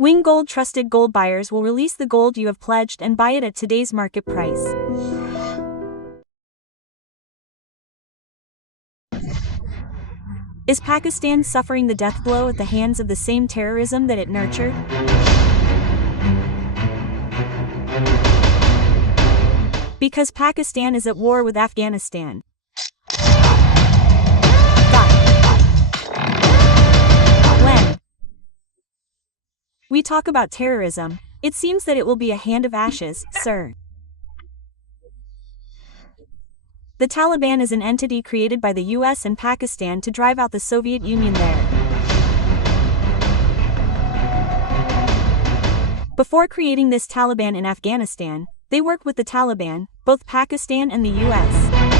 Wing Gold trusted gold buyers will release the gold you have pledged and buy it at today's market price. Is Pakistan suffering the death blow at the hands of the same terrorism that it nurtured? Because Pakistan is at war with Afghanistan. When we talk about terrorism, it seems that it will be a hand of ashes, sir. The Taliban is an entity created by the US and Pakistan to drive out the Soviet Union there. Before creating this Taliban in Afghanistan, they worked with the Taliban, both Pakistan and the US.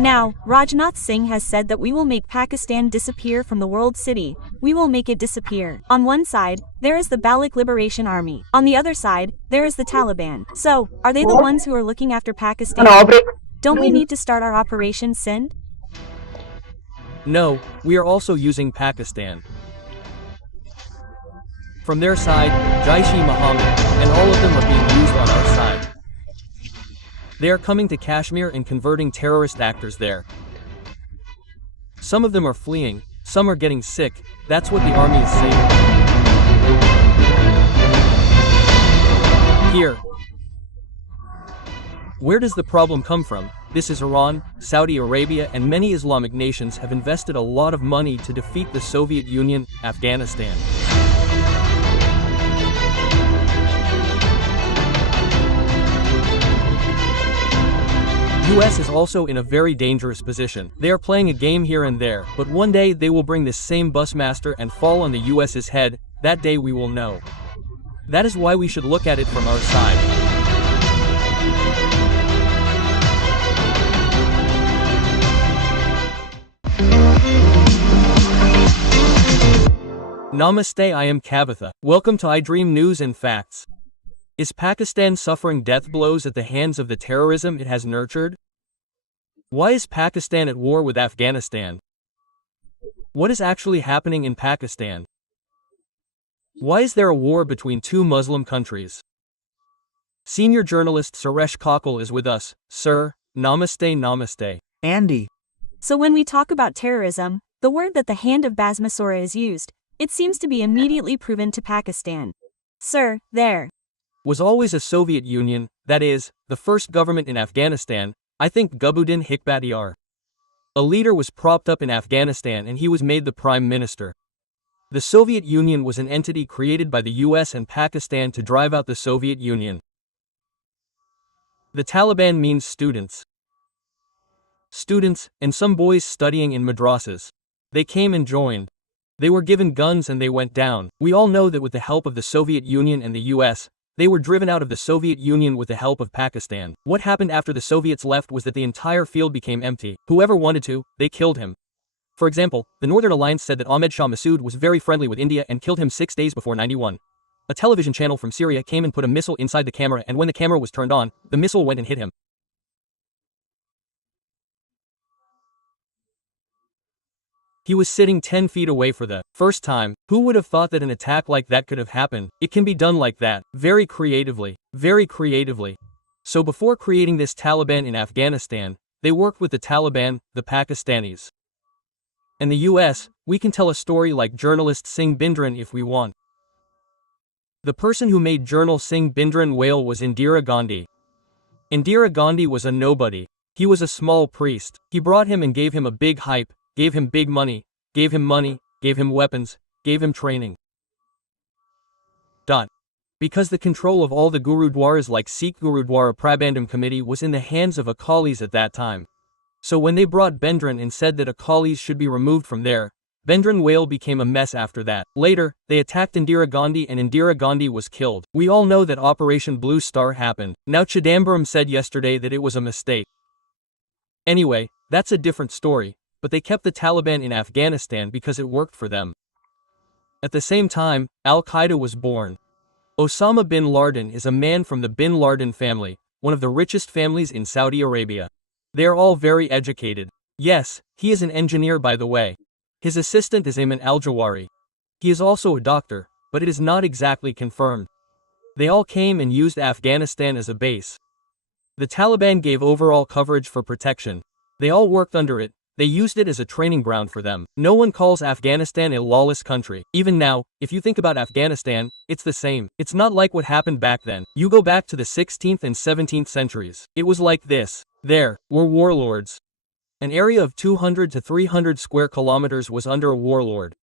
Now, Rajnath Singh has said that we will make Pakistan disappear from the world city, we will make it disappear. On one side, there is the Baloch Liberation Army. On the other side, there is the Taliban. So, are they the ones who are looking after Pakistan? Don't we need to start our Operation Sindh? No, we are also using Pakistan. From their side, Jaish-e-Mohammed, and all of them are being used on our side. They are coming to Kashmir and converting terrorist actors there. Some of them are fleeing, some are getting sick, that's what the army is saying. Here. Where does the problem come from? This is Iran, Saudi Arabia, and many Islamic nations have invested a lot of money to defeat the Soviet Union, Afghanistan. US is also in a very dangerous position. They are playing a game here and there, but one day they will bring this same busmaster and fall on the US's head. That day we will know. That is why we should look at it from our side. Namaste, I am Kavitha. Welcome to iDream News and Facts. Is Pakistan suffering death blows at the hands of the terrorism it has nurtured? Why is Pakistan at war with Afghanistan? What is actually happening in Pakistan? Why is there a war between two Muslim countries? Senior journalist Suresh Kochattil is with us. Sir, namaste, namaste. Andy. So when we talk about terrorism, the word that the hand of Basmasura is used, it seems to be immediately proven to Pakistan. Sir, there was always a Soviet Union, that is, the first government in Afghanistan, I think Gulbuddin Hekmatyar. A leader was propped up in Afghanistan and he was made the prime minister. The Soviet Union was an entity created by the US and Pakistan to drive out the Soviet Union. The Taliban means students. Students, and some boys studying in madrasas. They came and joined. They were given guns and they went down. We all know that with the help of the Soviet Union and the US, they were driven out of the Soviet Union with the help of Pakistan. What happened after the Soviets left was that the entire field became empty. Whoever wanted to, they killed him. For example, the Northern Alliance said that Ahmed Shah Massoud was very friendly with India and killed him 6 days before 91. A television channel from Syria came and put a missile inside the camera, and when the camera was turned on, the missile went and hit him. He was sitting 10 feet away for the first time. Who would have thought that an attack like that could have happened? It can be done like that, very creatively, very creatively. So before creating this Taliban in Afghanistan, they worked with the Taliban, the Pakistanis. And the US, we can tell a story like journalist Singh Bindran if we want. The person who made journal Singh Bindran whale was Indira Gandhi. Indira Gandhi was a nobody. He was a small priest. He brought him and gave him a big hype, gave him big money, gave him weapons, gave him training. Because the control of all the gurudwaras like Sikh Gurudwara Prabandham Committee was in the hands of Akalis at that time. So when they brought Bindran and said that Akalis should be removed from there, Bindran whale became a mess after that. Later, they attacked Indira Gandhi and Indira Gandhi was killed. We all know that Operation Blue Star happened. Now Chidambaram said yesterday that it was a mistake. Anyway, that's a different story. But they kept the Taliban in Afghanistan because it worked for them. At the same time, Al-Qaeda was born. Osama bin Laden is a man from the bin Laden family, one of the richest families in Saudi Arabia. They are all very educated. Yes, he is an engineer by the way. His assistant is Ayman al-Jawari. He is also a doctor, but it is not exactly confirmed. They all came and used Afghanistan as a base. The Taliban gave overall coverage for protection. They all worked under it. They used it as a training ground for them. No one calls Afghanistan a lawless country. Even now, if you think about Afghanistan, it's the same. It's not like what happened back then. You go back to the 16th and 17th centuries. It was like this. There were warlords. An area of 200 to 300 square kilometers was under a warlord.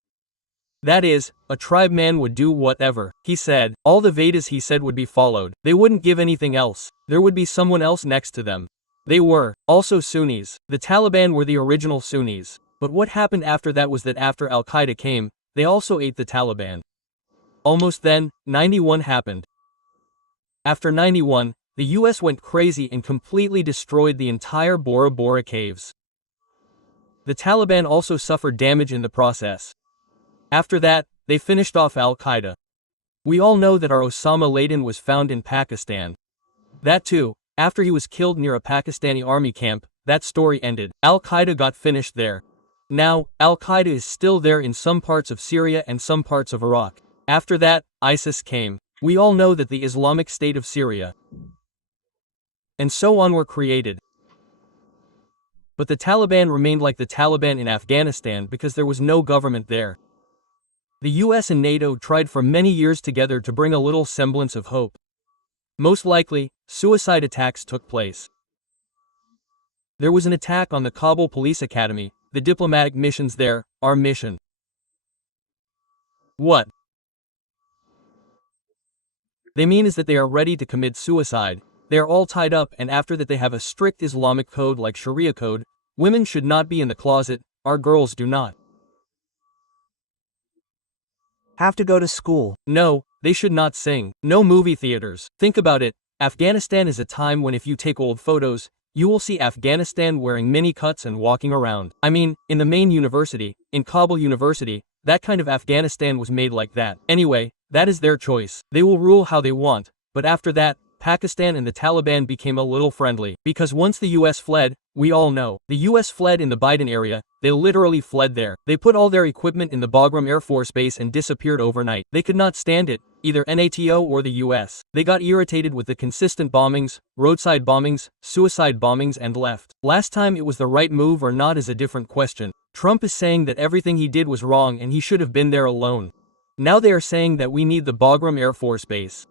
That is, a tribe man would do whatever he said. All the Vedas he said would be followed. They wouldn't give anything else. There would be someone else next to them. They were also Sunnis. The Taliban were the original Sunnis. But what happened after that was that after Al-Qaeda came, they also ate the Taliban. Almost then, 91 happened. After 91, the US went crazy and completely destroyed the entire Bora Bora caves. The Taliban also suffered damage in the process. After that, they finished off Al-Qaeda. We all know that our Osama Laden was found in Pakistan. That too, after he was killed near a Pakistani army camp, that story ended. Al-Qaeda got finished there. Now, Al-Qaeda is still there in some parts of Syria and some parts of Iraq. After that, ISIS came. We all know that the Islamic State of Syria and so on were created. But the Taliban remained like the Taliban in Afghanistan because there was no government there. The US and NATO tried for many years together to bring a little semblance of hope. Most likely, suicide attacks took place. There was an attack on the Kabul Police Academy, the diplomatic missions there, our mission. What they mean is that they are ready to commit suicide. They are all tied up, and after that they have a strict Islamic code like Sharia code. Women should not be in the closet, our girls do not have to go to school. No, they should not sing. No movie theaters. Think about it. Afghanistan is a time when if you take old photos, you will see Afghanistan wearing mini cuts and walking around. I mean, in the main university, in Kabul University, that kind of Afghanistan was made like that. Anyway, that is their choice. They will rule how they want, but after that, Pakistan and the Taliban became a little friendly. Because once the US fled, we all know, the US fled in the Biden area, they literally fled there. They put all their equipment in the Bagram Air Force Base and disappeared overnight. They could not stand it, either NATO or the US. They got irritated with the consistent bombings, roadside bombings, suicide bombings and left. Last time it was the right move or not is a different question. Trump is saying that everything he did was wrong and he should have been there alone. Now they are saying that we need the Bagram Air Force Base.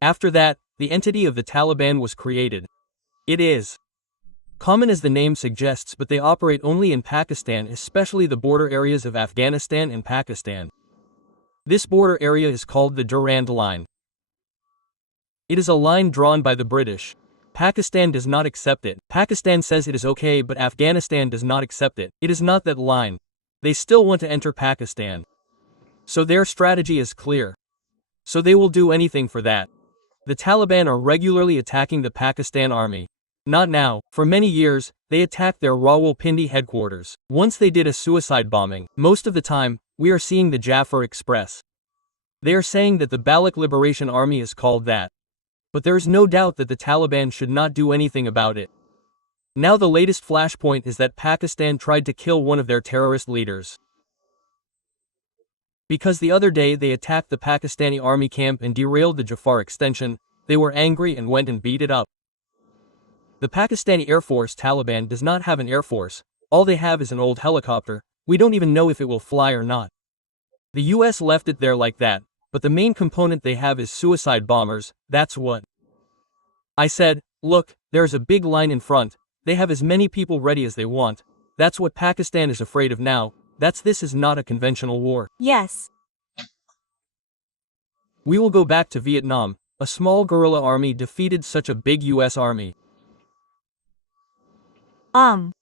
After that, the entity of the Taliban was created. It is common as the name suggests, but they operate only in Pakistan, especially the border areas of Afghanistan and Pakistan. This border area is called the Durand Line. It is a line drawn by the British. Pakistan does not accept it. Pakistan says it is okay, but Afghanistan does not accept it. It is not that line. They still want to enter Pakistan. So their strategy is clear. So they will do anything for that. The Taliban are regularly attacking the Pakistan army. Not now. For many years, they attacked their Rawalpindi headquarters. Once they did a suicide bombing. Most of the time, we are seeing the Jafar Express. They are saying that the Baloch Liberation Army is called that. But there is no doubt that the Taliban should not do anything about it. Now the latest flashpoint is that Pakistan tried to kill one of their terrorist leaders. Because the other day they attacked the Pakistani army camp and derailed the Jafar extension, they were angry and went and beat it up. The Pakistani Air Force Taliban does not have an air force, all they have is an old helicopter, we don't even know if it will fly or not. The US left it there like that, but the main component they have is suicide bombers, that's what. I said, look, there is a big line in front, they have as many people ready as they want, that's what Pakistan is afraid of now. This is not a conventional war. Yes. We will go back to Vietnam. A small guerrilla army defeated such a big US army.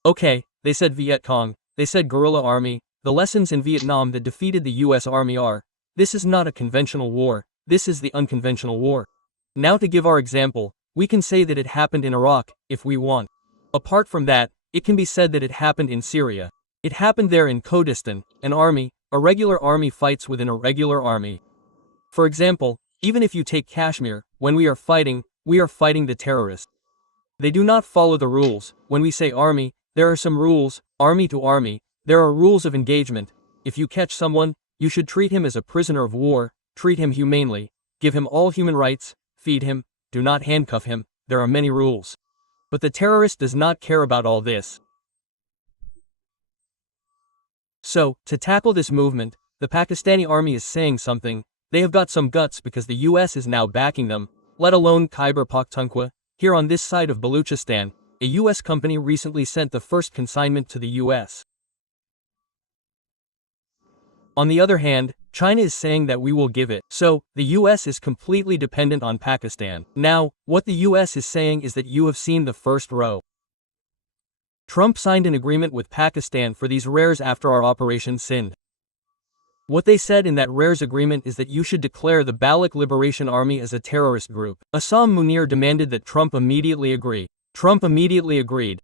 Okay, they said Viet Cong, they said guerrilla army. The lessons in Vietnam that defeated the US army are, this is not a conventional war, this is the unconventional war. Now to give our example, we can say that it happened in Iraq, if we want. Apart from that, it can be said that it happened in Syria. It happened there in Kurdistan, a regular army fights with an irregular army. For example, even if you take Kashmir, when we are fighting the terrorists. They do not follow the rules. When we say army, there are some rules, army to army, there are rules of engagement. If you catch someone, You should treat him as a prisoner of war, treat him humanely, give him all human rights, feed him, do not handcuff him, there are many rules. But the terrorist does not care about all this. So, to tackle this movement, the Pakistani army is saying something. They have got some guts because the US is now backing them, let alone Khyber Pakhtunkhwa. Here on this side of Baluchistan, a US company recently sent the first consignment to the US. On the other hand, China is saying that we will give it. So, the US is completely dependent on Pakistan. Now, what the US is saying is that you have seen the first row. Trump signed an agreement with Pakistan for these rares after our Operation Sindh. What they said in that rares agreement is that you should declare the Baloch Liberation Army as a terrorist group. Assam Munir demanded that Trump immediately agree. Trump immediately agreed.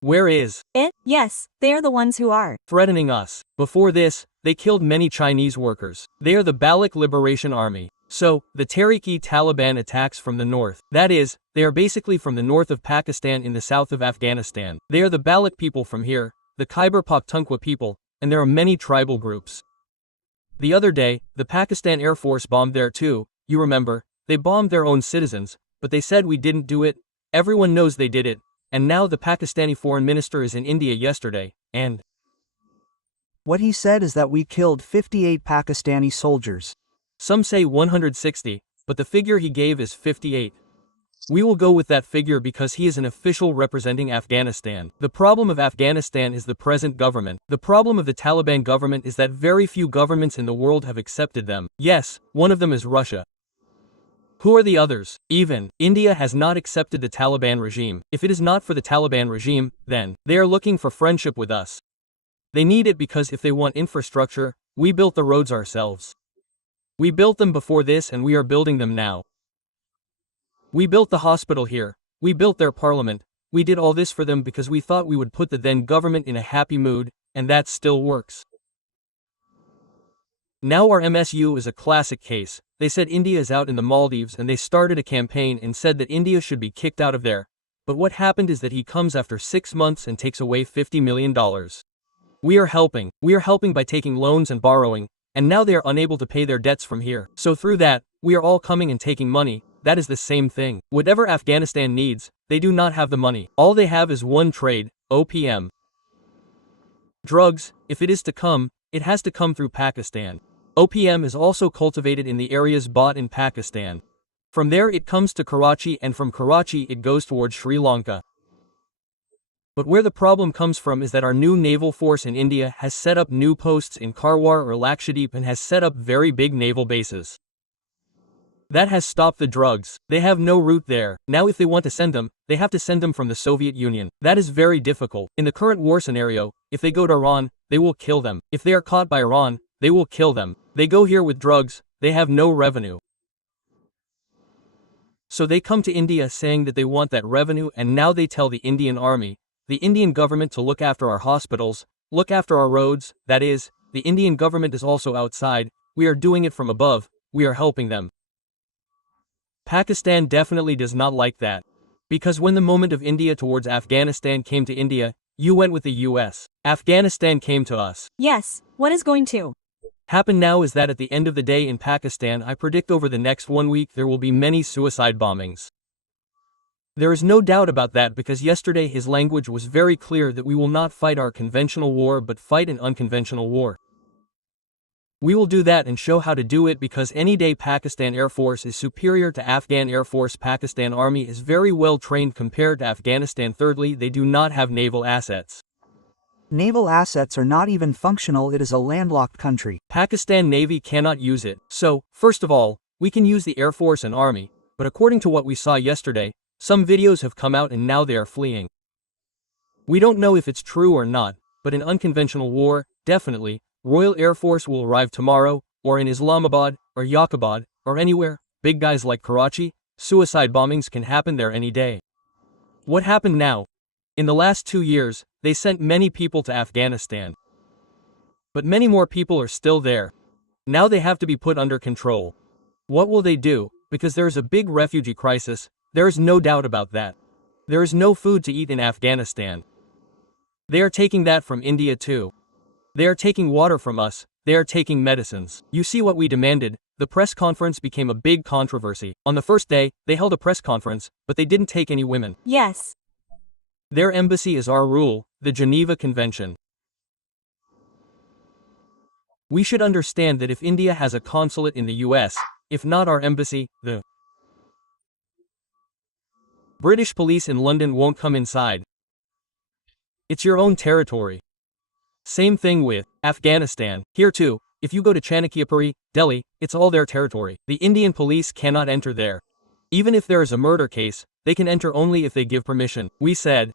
Where is it? Yes, they are the ones who are threatening us. Before this, they killed many Chinese workers. They are the Baloch Liberation Army. So, the Tehrik-e-Taliban attacks from the north. That is, they are basically from the north of Pakistan in the south of Afghanistan. They are the Baloch people from here, the Khyber Pakhtunkhwa people, and there are many tribal groups. The other day, the Pakistan Air Force bombed there too, you remember, they bombed their own citizens, but they said we didn't do it, everyone knows they did it, and now the Pakistani foreign minister is in India yesterday, and what he said is that we killed 58 Pakistani soldiers. Some say 160, but the figure he gave is 58. We will go with that figure because he is an official representing Afghanistan. The problem of Afghanistan is the present government. The problem of the Taliban government is that very few governments in the world have accepted them. Yes, one of them is Russia. Who are the others? Even India has not accepted the Taliban regime. If it is not for the Taliban regime, then they are looking for friendship with us. They need it because if they want infrastructure, we built the roads ourselves. We built them before this and we are building them now. We built the hospital here, we built their parliament, we did all this for them because we thought we would put the then government in a happy mood, and that still works. Now our MSU is a classic case. They said India is out in the Maldives and they started a campaign and said that India should be kicked out of there. But what happened is that he comes after 6 months and takes away $50 million. We are helping by taking loans and borrowing, and now they are unable to pay their debts from here. So through that, we are all coming and taking money. That is the same thing. Whatever Afghanistan needs, they do not have the money. All they have is one trade, opium. Drugs, if it is to come, it has to come through Pakistan. Opium is also cultivated in the areas bought in Pakistan. From there it comes to Karachi and from Karachi it goes towards Sri Lanka. But where the problem comes from is that our new naval force in India has set up new posts in Karwar or Lakshadweep and has set up very big naval bases. That has stopped the drugs. They have no route there. Now if they want to send them, they have to send them from the Soviet Union. That is very difficult. In the current war scenario, if they go to Iran, they will kill them. If they are caught by Iran, they will kill them. They go here with drugs, they have no revenue. So they come to India saying that they want that revenue and now they tell the Indian army, the Indian government to look after our hospitals, look after our roads, that is, the Indian government is also outside, we are doing it from above, we are helping them. Pakistan definitely does not like that. Because when the moment of India towards Afghanistan came to India, you went with the US. Afghanistan came to us. Yes, what is going to happen now is that at the end of the day in Pakistan I predict over the next 1 week there will be many suicide bombings. There is no doubt about that because yesterday his language was very clear that we will not fight our conventional war but fight an unconventional war. We will do that and show how to do it because any day Pakistan Air Force is superior to Afghan Air Force. Pakistan Army is very well trained compared to Afghanistan. Thirdly, they do not have naval assets. Naval assets are not even functional, it is a landlocked country. Pakistan Navy cannot use it. So, first of all, we can use the Air Force and Army, but according to what we saw yesterday, some videos have come out and now they are fleeing. We don't know if it's true or not, but in unconventional war, definitely, Royal Air Force will arrive tomorrow, or in Islamabad, or Yaqubad, or anywhere, big guys like Karachi, suicide bombings can happen there any day. What happened now? In the last 2 years, they sent many people to Afghanistan. But many more people are still there. Now they have to be put under control. What will they do? Because there is a big refugee crisis, there is no doubt about that. There is no food to eat in Afghanistan. They are taking that from India too. They are taking water from us, they are taking medicines. You see what we demanded? The press conference became a big controversy. On the first day, they held a press conference, but they didn't take any women. Yes. Their embassy is our rule, the Geneva Convention. We should understand that if India has a consulate in the US, if not our embassy, the British police in London won't come inside. It's your own territory. Same thing with Afghanistan. Here too, if you go to Chanakyapuri, Delhi, it's all their territory. The Indian police cannot enter there. Even if there is a murder case, they can enter only if they give permission. We said,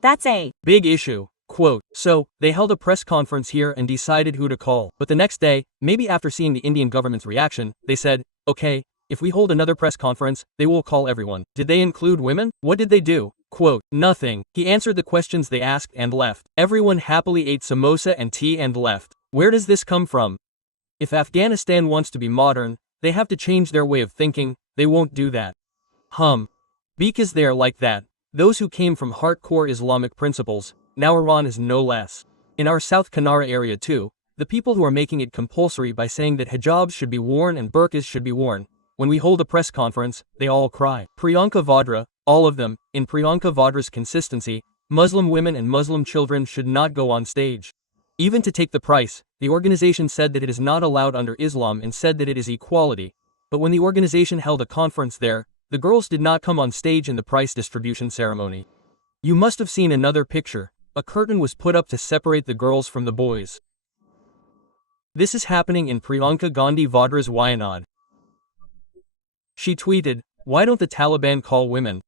that's a big issue. Quote, so, they held a press conference here and decided who to call. But the next day, maybe after seeing the Indian government's reaction, they said, okay, if we hold another press conference, they will call everyone. Did they include women? What did they do? Quote, nothing. He answered the questions they asked and left. Everyone happily ate samosa and tea and left. Where does this come from? If Afghanistan wants to be modern, they have to change their way of thinking. They won't do that. Because they are like that. Those who came from hardcore Islamic principles, now Iran is no less. In our South Kanara area too, the people who are making it compulsory by saying that hijabs should be worn and burqas should be worn. When we hold a press conference, they all cry. Priyanka Vadra, all of them, in Priyanka Vadra's consistency, Muslim women and Muslim children should not go on stage. Even to take the price, the organization said that it is not allowed under Islam and said that it is equality. But when the organization held a conference there, the girls did not come on stage in the price distribution ceremony. You must have seen another picture. A curtain was put up to separate the girls from the boys. This is happening in Priyanka Gandhi Vadra's Wayanad. She tweeted, why don't the Taliban call women?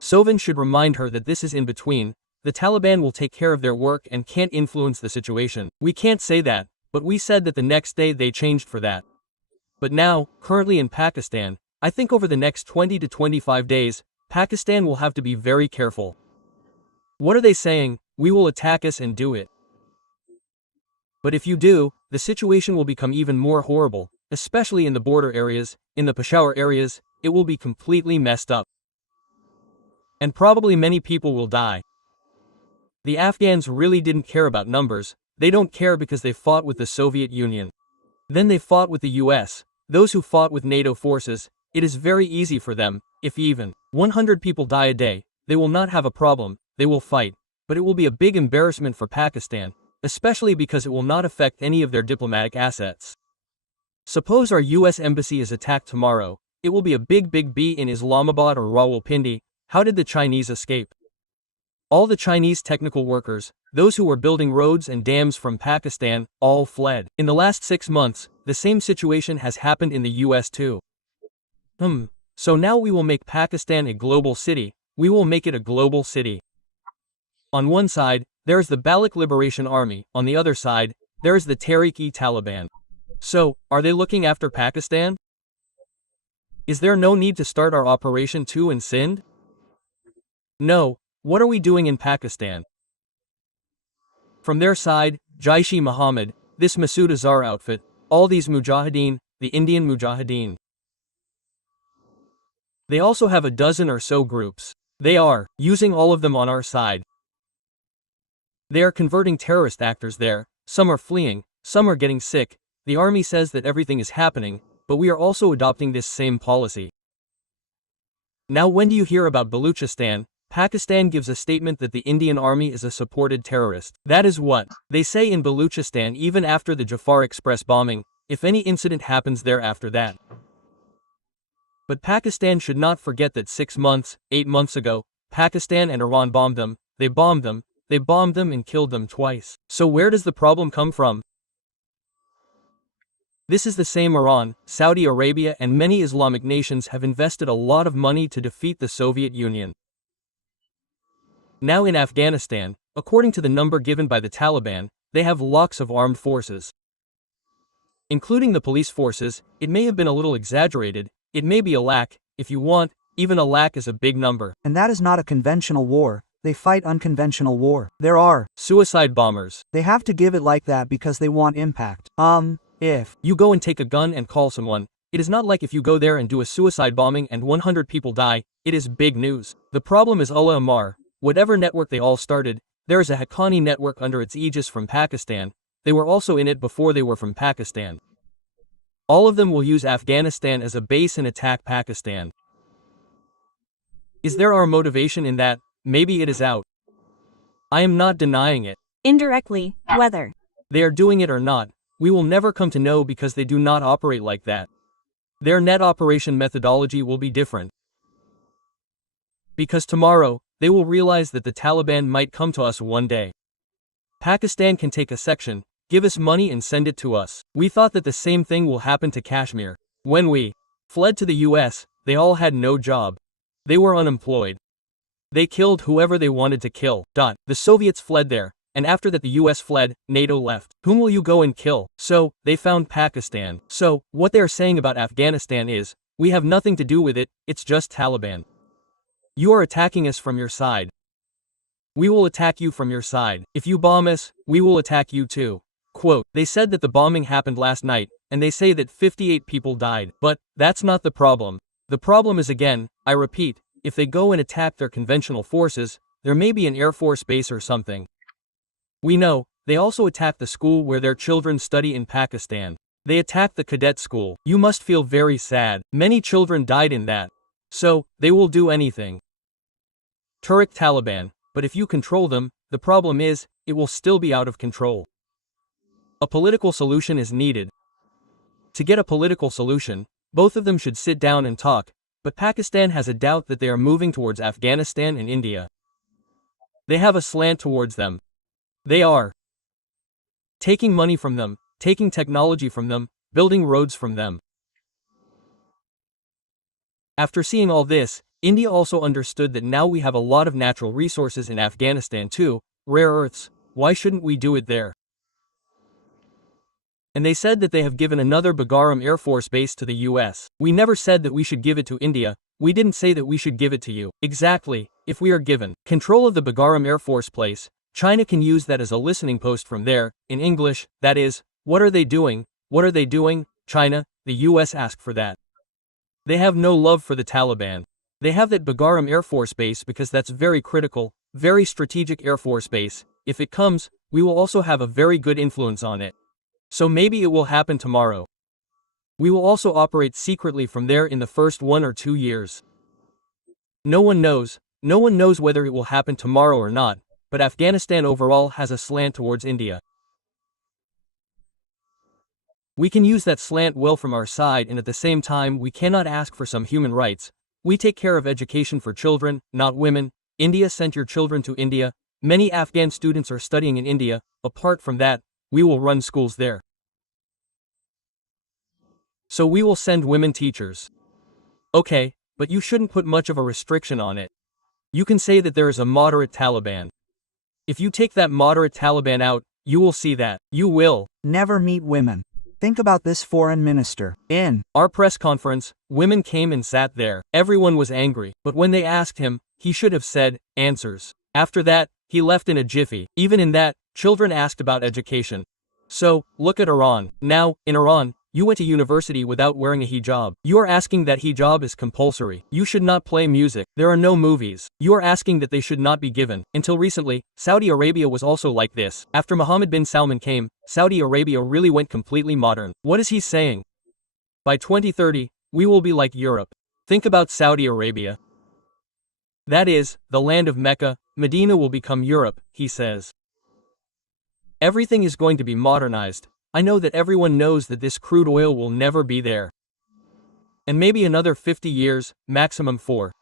Sovan should remind her that this is in between. The Taliban will take care of their work and can't influence the situation. We can't say that, but we said that the next day they changed for that. But now, currently in Pakistan, I think over the next 20 to 25 days, Pakistan will have to be very careful. What are they saying? We will attack us and do it. But if you do, the situation will become even more horrible, especially in the border areas, in the Peshawar areas, it will be completely messed up. And probably many people will die. The Afghans really didn't care about numbers. They don't care because they fought with the Soviet Union. Then they fought with the US. Those who fought with NATO forces, it is very easy for them. If even 100 people die a day, they will not have a problem. They will fight. But it will be a big embarrassment for Pakistan, especially because it will not affect any of their diplomatic assets. Suppose our US embassy is attacked tomorrow. It will be a big B in Islamabad or Rawalpindi. How did the Chinese escape? All the Chinese technical workers, those who were building roads and dams from Pakistan, all fled. In the last 6 months, the same situation has happened in the US too. So now we will make Pakistan a global city. We will make it a global city. On one side, there is the Baloch Liberation Army. On the other side, there is the Tehreek-e-Taliban. So, are they looking after Pakistan? Is there no need to start our operation too in Sindh? No. What are we doing in Pakistan? From their side, Jaish-e-Mohammed, this Masood Azhar outfit, all these Mujahideen, the Indian Mujahideen. They also have a dozen or so groups. They are using all of them on our side. They are converting terrorist actors there. Some are fleeing, some are getting sick. The army says that everything is happening, but we are also adopting this same policy. Now when do you hear about Baluchistan? Pakistan gives a statement that the Indian army is a supported terrorist. That is what they say in Baluchistan even after the Jafar Express bombing, if any incident happens there after that. But Pakistan should not forget that 6 months, 8 months ago, Pakistan and Iran bombed them, they bombed them and killed them twice. So where does the problem come from? This is the same Iran, Saudi Arabia and many Islamic nations have invested a lot of money to defeat the Soviet Union. Now in Afghanistan, according to the number given by the Taliban, they have lakhs of armed forces. Including the police forces, it may have been a little exaggerated, it may be a lakh, if you want, even a lakh is a big number. And that is not a conventional war, they fight unconventional war. There are suicide bombers. They have to give it like that because they want impact. If you go and take a gun and call someone, it is not like if you go there and do a suicide bombing and 100 people die, it is big news. The problem is Allah Amar. Whatever network they all started, there is a Haqqani network under its aegis from Pakistan. they were also in it before they were from Pakistan. All of them will use Afghanistan as a base and attack Pakistan. Is there our motivation in that? Maybe it is out. I am not denying it. Indirectly, whether They are doing it or not, we will never come to know because they do not operate like that. Their net operation methodology will be different. Because tomorrow, they will realize that the Taliban might come to us one day. Pakistan can take a section, give us money and send it to us. We thought that the same thing will happen to Kashmir. When we fled to the US, they all had no job. They were unemployed. They killed whoever they wanted to kill. The Soviets fled there, and after that the US fled, NATO left. Whom will you go and kill? So, they found Pakistan. So, what they are saying about Afghanistan is, we have nothing to do with it, it's just Taliban. You are attacking us from your side. We will attack you from your side. If you bomb us, we will attack you too. Quote, they said that the bombing happened last night, and they say that 58 people died. But, that's not the problem. The problem is again, I repeat, if they go and attack their conventional forces, there may be an Air Force base or something. We know, they also attacked the school where their children study in Pakistan. They attacked the cadet school. You must feel very sad. Many children died in that. So, they will do anything. Turk Taliban, but if you control them, the problem is, it will still be out of control. A political solution is needed. To get a political solution, both of them should sit down and talk, but Pakistan has a doubt that they are moving towards Afghanistan and India. They have a slant towards them. They are taking money from them, taking technology from them, building roads from them. After seeing all this, India also understood that now we have a lot of natural resources in Afghanistan too, rare earths, why shouldn't we do it there? And they said that they have given another Bagram Air Force base to the US. We never said that we should give it to India, we didn't say that we should give it to you. Exactly, if we are given control of the Bagram Air Force place, China can use that as a listening post from there, in English, that is, what are they doing, what are they doing, China, the US asked for that. They have no love for the Taliban. They have that Bagram Air Force base because that's very critical, very strategic Air Force base. If it comes, we will also have a very good influence on it. So maybe it will happen tomorrow. We will also operate secretly from there in the first 1 or 2 years. No one knows whether it will happen tomorrow or not, but Afghanistan overall has a slant towards India. We can use that slant well from our side, and at the same time we cannot ask for some human rights. We take care of education for children, not women. India sent your children to India. Many Afghan students are studying in India. Apart from that, we will run schools there. So we will send women teachers. Okay, but you shouldn't put much of a restriction on it. You can say that there is a moderate Taliban. If you take that moderate Taliban out, you will see that. You will never meet women. Think about this foreign minister. In our press conference, women came and sat there. Everyone was angry, but when they asked him, he should have said, answers. After that, he left in a jiffy. Even in that, children asked about education. So, look at Iran. Now, in Iran, you went to university without wearing a hijab. You are asking that hijab is compulsory. You should not play music. There are no movies. You are asking that they should not be given. Until recently, Saudi Arabia was also like this. After Mohammed bin Salman came, Saudi Arabia really went completely modern. What is he saying? By 2030, we will be like Europe. Think about Saudi Arabia. That is, the land of Mecca, Medina will become Europe, he says. Everything is going to be modernized. I know that everyone knows that this crude oil will never be there. And maybe another 50 years, maximum 4.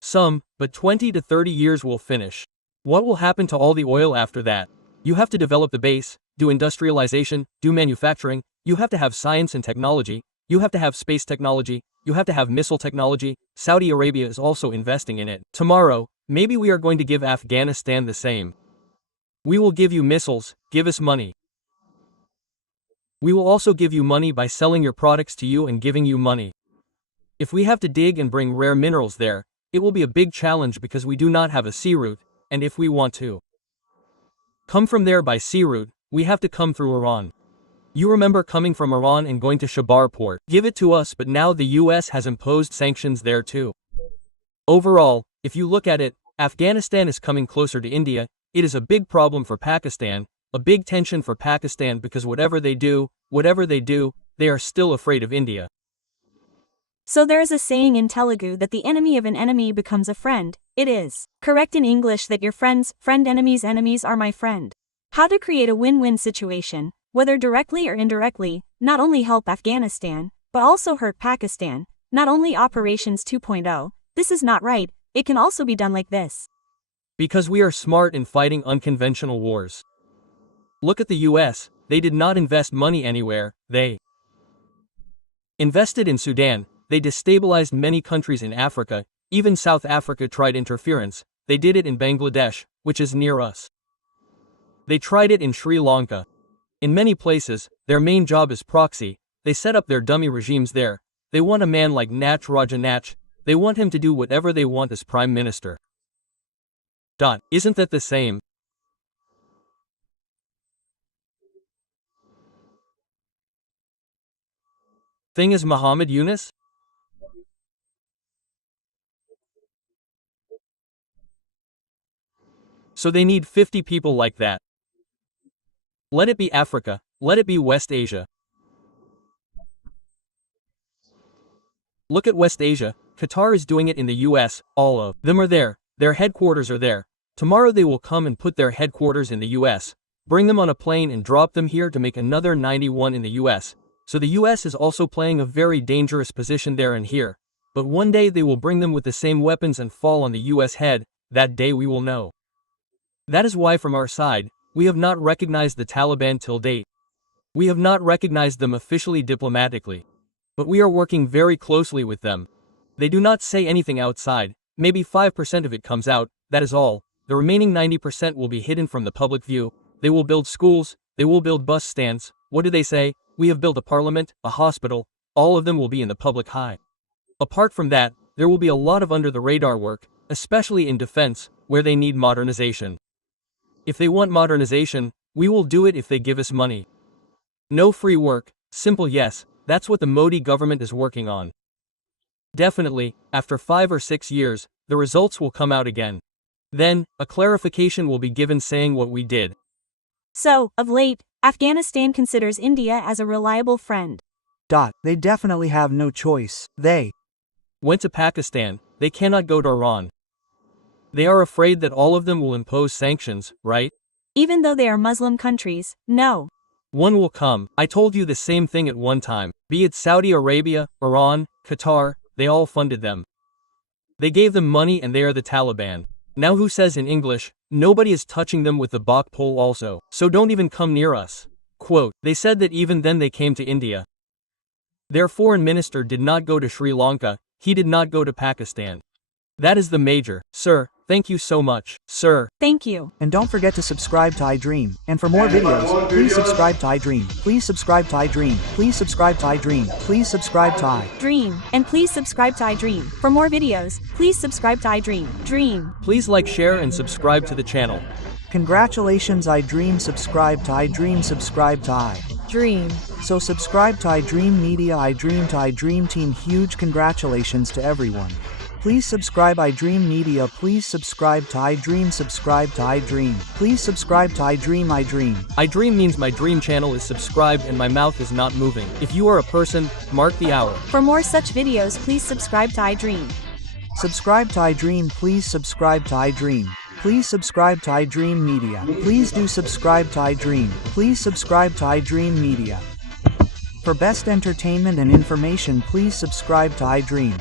Some, but 20 to 30 years will finish. What will happen to all the oil after that? You have to develop the base, do industrialization, do manufacturing, you have to have science and technology, you have to have space technology, you have to have missile technology. Saudi Arabia is also investing in it. Tomorrow, maybe we are going to give Afghanistan the same. We will give you missiles, give us money. We will also give you money by selling your products to you and giving you money. If we have to dig and bring rare minerals there, it will be a big challenge because we do not have a sea route, and if we want to come from there by sea route, we have to come through Iran. You remember coming from Iran and going to Shabar port. Give it to us, but now the US has imposed sanctions there too. Overall, if you look at it, Afghanistan is coming closer to India. It is a big problem for Pakistan, A big tension for Pakistan because whatever they do, they are still afraid of India. So there is a saying in Telugu that the enemy of an enemy becomes a friend. It is correct in English that your friends, enemies are my friend. How to create a win-win situation, whether directly or indirectly, not only help Afghanistan, but also hurt Pakistan, not only Operations 2.0, this is not right, it can also be done like this. Because we are smart in fighting unconventional wars. Look at the US, they did not invest money anywhere, they invested in Sudan, they destabilized many countries in Africa, even South Africa tried interference, they did it in Bangladesh, which is near us. They tried it in Sri Lanka. In many places, their main job is proxy, they set up their dummy regimes there, they want a man like Rajahmundry, they want him to do whatever they want as Prime Minister. Isn't that the same? Thing as Muhammad Yunus? So they need 50 people like that. Let it be Africa, let it be West Asia. Look at West Asia, Qatar is doing it in the US, all of them are there, their headquarters are there. Tomorrow they will come and put their headquarters in the US, bring them on a plane and drop them here to make another 91 in the US. So the US is also playing a very dangerous position there and here. But one day they will bring them with the same weapons and fall on the US head, that day we will know. That is why from our side, we have not recognized the Taliban till date. We have not recognized them officially diplomatically. But we are working very closely with them. They do not say anything outside, maybe 5% of it comes out, that is all. The remaining 90% will be hidden from the public view. They will build schools, they will build bus stands. What do they say? We have built a parliament, a hospital, all of them will be in the public eye. Apart from that, there will be a lot of under-the-radar work, especially in defense, where they need modernization. If they want modernization, we will do it if they give us money. No free work, simple yes, that's what the Modi government is working on. Definitely, after 5 or 6 years, the results will come out again. Then, a clarification will be given saying what we did. So, of late, Afghanistan considers India as a reliable friend. They definitely have no choice, they went to Pakistan, they cannot go to Iran. They are afraid that all of them will impose sanctions, right? Even though they are Muslim countries, no. One will come, I told you the same thing at one time, be it Saudi Arabia, Iran, Qatar, they all funded them. They gave them money and they are the Taliban. Now who says in English, nobody is touching them with the Bach pole also, so don't even come near us. Quote, they said that even then they came to India. Their foreign minister did not go to Sri Lanka, he did not go to Pakistan. That is the major, sir, thank you so much, sir. Thank you. And don't forget to subscribe to iDream. And for more videos, please subscribe to iDream. Please subscribe to iDream. Please subscribe to iDream. Please subscribe to iDream. And please subscribe to iDream. For more videos, please subscribe to iDream. Dream. Please like, share, and subscribe to the channel. Congratulations iDream, subscribe to iDream, subscribe to iDream. So subscribe to iDream Media, iDream to iDream team, huge congratulations to everyone. Please subscribe iDream Media, please subscribe to iDream, subscribe to iDream. Please subscribe to iDream, iDream. iDream means my dream channel is subscribed and my mouth is not moving. If you are a person, mark the hour. For more such videos, please subscribe to iDream. Subscribe to iDream, please subscribe to iDream. Please subscribe to iDream Media. Please do subscribe to iDream. Please subscribe to iDream Media. For best entertainment and information, please subscribe to iDream.